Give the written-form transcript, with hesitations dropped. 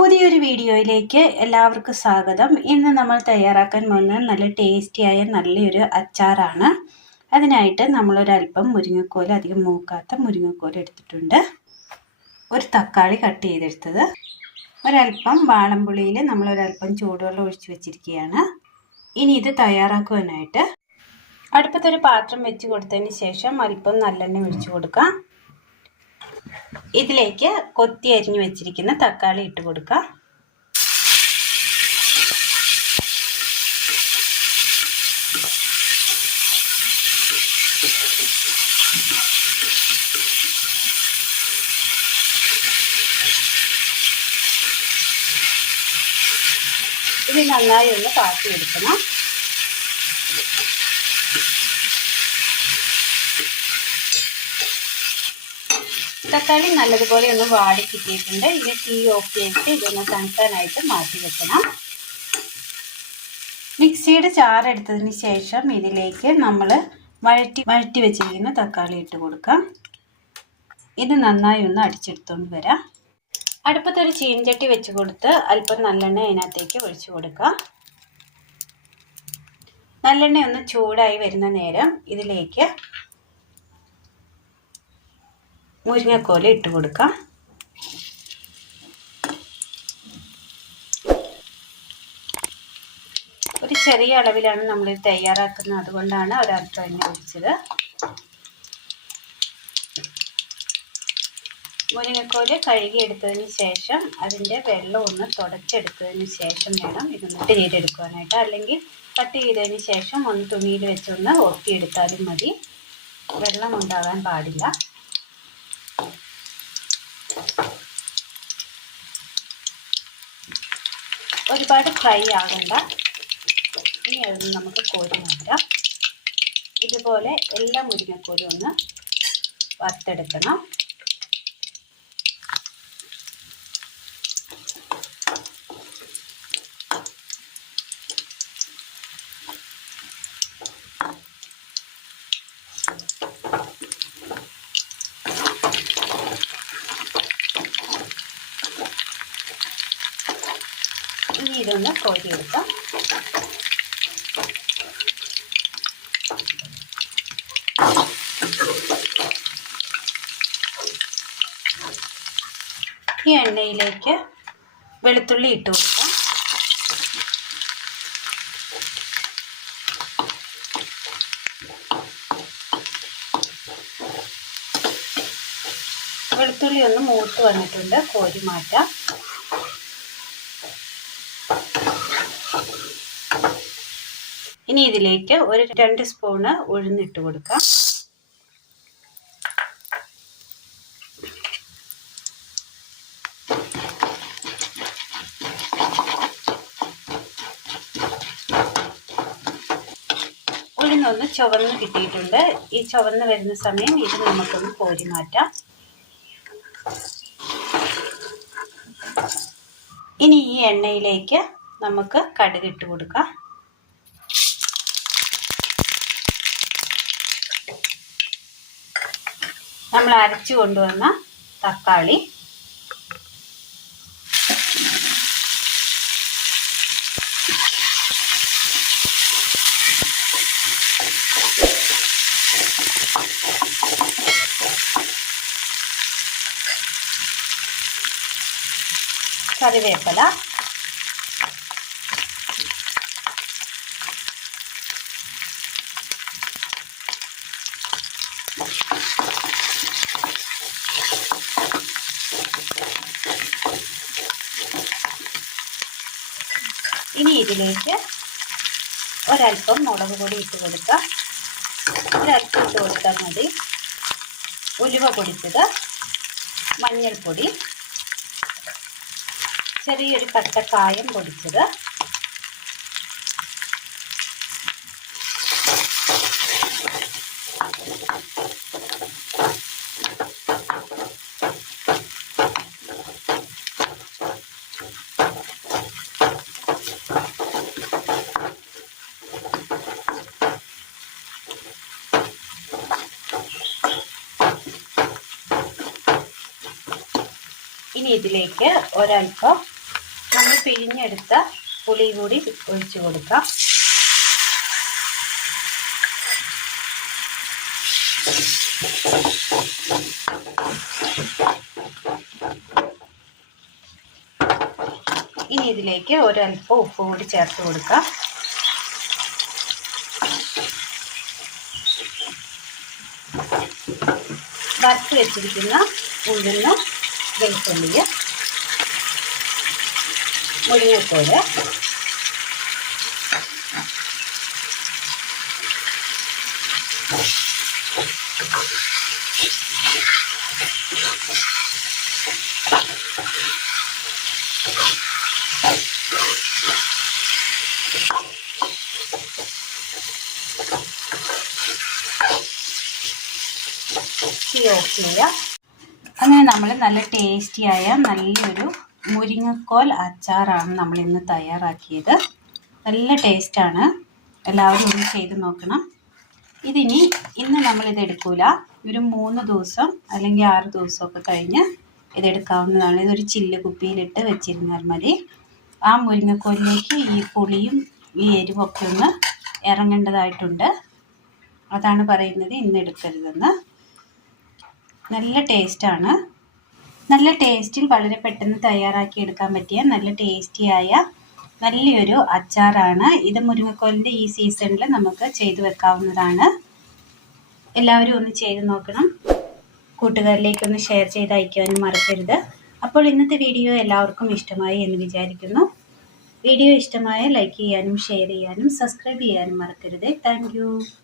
പുതിയൊരു വീഡിയോയിലേക്ക് എല്ലാവർക്കും സ്വാഗതം. ഇന്ന് നമ്മൾ തയ്യാറാക്കാൻ പോകുന്നത് നല്ല ടേസ്റ്റിയായ നല്ലൊരു അച്ചാറാണ്. അതിനായിട്ട് നമ്മളൊരല്പം മുരിങ്ങക്കോല്, അധികം മൂക്കാത്ത മുരിങ്ങക്കോല് എടുത്തിട്ടുണ്ട്. ഒരു തക്കാളി കട്ട് ചെയ്തെടുത്തത്, ഒരല്പം വാളംപുളിയിൽ നമ്മളൊരല്പം ചൂടുവെള്ളം ഒഴിച്ച് വെച്ചിരിക്കുകയാണ്. ഇനി ഇത് തയ്യാറാക്കുവാനായിട്ട് അടുപ്പത്തൊരു പാത്രം വെച്ച് കൊടുത്തതിന് ശേഷം അല്പം നല്ലെണ്ണ ഒഴിച്ചു കൊടുക്കാം. ഇതിലേക്ക് കൊത്തി അരിഞ്ഞു വെച്ചിരിക്കുന്ന തക്കാളി ഇട്ട് കൊടുക്കാം. ഇത് നന്നായി ഒന്ന് കാട്ടിയെടുക്കണം. തക്കാളി നല്ലതുപോലെ ഒന്ന് വാടി കിട്ടിയിട്ടുണ്ട്. ഇനി തീ ഓഫ് ചെയ്തിട്ട് ഇതൊന്ന് തണുക്കാനായിട്ട് മാറ്റി വെക്കണം. മിക്സിയുടെ ചാറെടുത്തതിന് ശേഷം ഇതിലേക്ക് നമ്മൾ വഴറ്റി വെച്ചിരിക്കുന്ന തക്കാളി ഇട്ട് കൊടുക്കാം. ഇത് നന്നായി ഒന്ന് അടിച്ചെടുത്തുകൊണ്ട് വരാം. അടുപ്പത്തൊരു ചീനച്ചട്ടി വെച്ച് കൊടുത്ത് അല്പം നല്ലെണ്ണ അതിനകത്തേക്ക് ഒഴിച്ചു കൊടുക്കാം. നല്ലെണ്ണ ഒന്ന് ചൂടായി വരുന്ന നേരം ഇതിലേക്ക് മുരിങ്ങക്കോല് ഇട്ട് കൊടുക്കാം. ഒരു ചെറിയ അളവിലാണ് നമ്മൾ തയ്യാറാക്കുന്നത്, അതുകൊണ്ടാണ് ഒരല്പം എണ്ണ ഒഴിച്ചത്. മുരിങ്ങക്കോല് കഴുകിയെടുത്തതിന് ശേഷം അതിൻ്റെ വെള്ളം ഒന്ന് തുടച്ചെടുത്തതിന് ശേഷം വേണം ഇതൊന്ന് ചെയ്തെടുക്കുവാനായിട്ട്. അല്ലെങ്കിൽ കട്ട് ചെയ്തതിന് ശേഷം ഒന്ന് തുണിയിൽ വെച്ചൊന്ന് ഒട്ടിയെടുത്താലും മതി, വെള്ളം ഉണ്ടാകാൻ പാടില്ല. ഒരുപാട് ഫ്രൈ ആകണ്ട. ഇനി അതൊന്ന് നമുക്ക് കോരി മാറ്റാം. ഇതുപോലെ എല്ലാ മുരിങ്ങക്കോലും ഒന്ന് വറുത്തെടുക്കണം. ഇനി ഇതൊന്ന് കോരിയെടുക്കാം. ഈ എണ്ണയിലേക്ക് വെളുത്തുള്ളി ഇട്ട് കൊടുക്കാം. വെളുത്തുള്ളി ഒന്ന് മൂത്ത് വന്നിട്ടുണ്ട്, കോരി മാറ്റാം. ഇനി ഇതിലേക്ക് ഒരു 2 സ്പൂണ് ഉഴുന്നിട്ട് കൊടുക്കാം. ഉഴുന്നൊന്ന് ചുവന്ന് കിട്ടിയിട്ടുണ്ട്. ഈ ചുവന്ന് വരുന്ന സമയം ഇത് നമുക്കൊന്ന് കോരി മാറ്റാം. ഇനി ഈ എണ്ണയിലേക്ക് നമുക്ക് കടുകിട്ട് കൊടുക്കാം. നമ്മൾ അരച്ചു കൊണ്ടുവന്ന തക്കാളി, കറിവേപ്പില, ഇനി ഇതിലേക്ക് ഒരല്പം മുളക് പൊടി ഇട്ട് കൊടുക്കാം. ഒരല്പം ഇട്ട് കൊടുത്താൽ മതി. ഉലുവ പൊടിച്ചത്, മഞ്ഞൾപ്പൊടി, ചെറിയൊരു കട്ടക്കായം പൊടിച്ചത്, ഇനി ഇതിലേക്ക് ഒരൽപ്പം നമ്മൾ പിഴിഞ്ഞെടുത്ത പുളി കൂടി ഒഴിച്ചു കൊടുക്കാം. ഇനി ഇതിലേക്ക് ഒരല്പം ഉപ്പ് കൂടി ചേർത്ത് കൊടുക്കാം. വറുത്ത് വെച്ചിരിക്കുന്ന ഉഴുന്ന്, വെളുത്തുള്ളി, മുരിങ്ങക്കോല്, തീ ഓഫ് ചെയ്യാം. അങ്ങനെ നമ്മൾ നല്ല ടേസ്റ്റിയായ നല്ലൊരു മുരിങ്ങക്കോൽ അച്ചാറാണ് നമ്മൾ ഇന്ന് തയ്യാറാക്കിയത്. നല്ല ടേസ്റ്റാണ്, എല്ലാവരും ഒന്ന് ചെയ്ത് നോക്കണം. ഇതിനി ഇന്ന് നമ്മളിത് എടുക്കൂല, ഒരു 3 ദിവസം അല്ലെങ്കിൽ 6 ദിവസമൊക്കെ കഴിഞ്ഞ് ഇതെടുക്കാവുന്നതാണ്. ഇതൊരു ചില്ല് കുപ്പിയിലിട്ട് വെച്ചിരുന്നാൽ മതി. ആ മുരിങ്ങക്കോലിലേക്ക് ഈ പുളിയും ഈ എരിവൊക്കെ ഒന്ന് ഇറങ്ങേണ്ടതായിട്ടുണ്ട്. അതാണ് പറയുന്നത് ഇന്ന് എടുക്കരുതെന്ന്. നല്ല ടേസ്റ്റാണ്. നല്ല ടേസ്റ്റിൽ വളരെ പെട്ടെന്ന് തയ്യാറാക്കി എടുക്കാൻ പറ്റിയ നല്ല ടേസ്റ്റിയായ നല്ലൊരു അച്ചാറാണ് ഇത്. മുരിങ്ങക്കോലിൻ്റെ ഈ സീസണിൽ നമുക്ക് ചെയ്തു വെക്കാവുന്നതാണ്. എല്ലാവരും ഒന്ന് ചെയ്ത് നോക്കണം. കൂട്ടുകാരിലേക്കൊന്ന് ഷെയർ ചെയ്ത് അയക്കാനും മറക്കരുത്. അപ്പോൾ ഇന്നത്തെ വീഡിയോ എല്ലാവർക്കും ഇഷ്ടമായി എന്ന് വിചാരിക്കുന്നു. വീഡിയോ ഇഷ്ടമായ ലൈക്ക് ചെയ്യാനും ഷെയർ ചെയ്യാനും സബ്സ്ക്രൈബ് ചെയ്യാനും മറക്കരുത്. താങ്ക്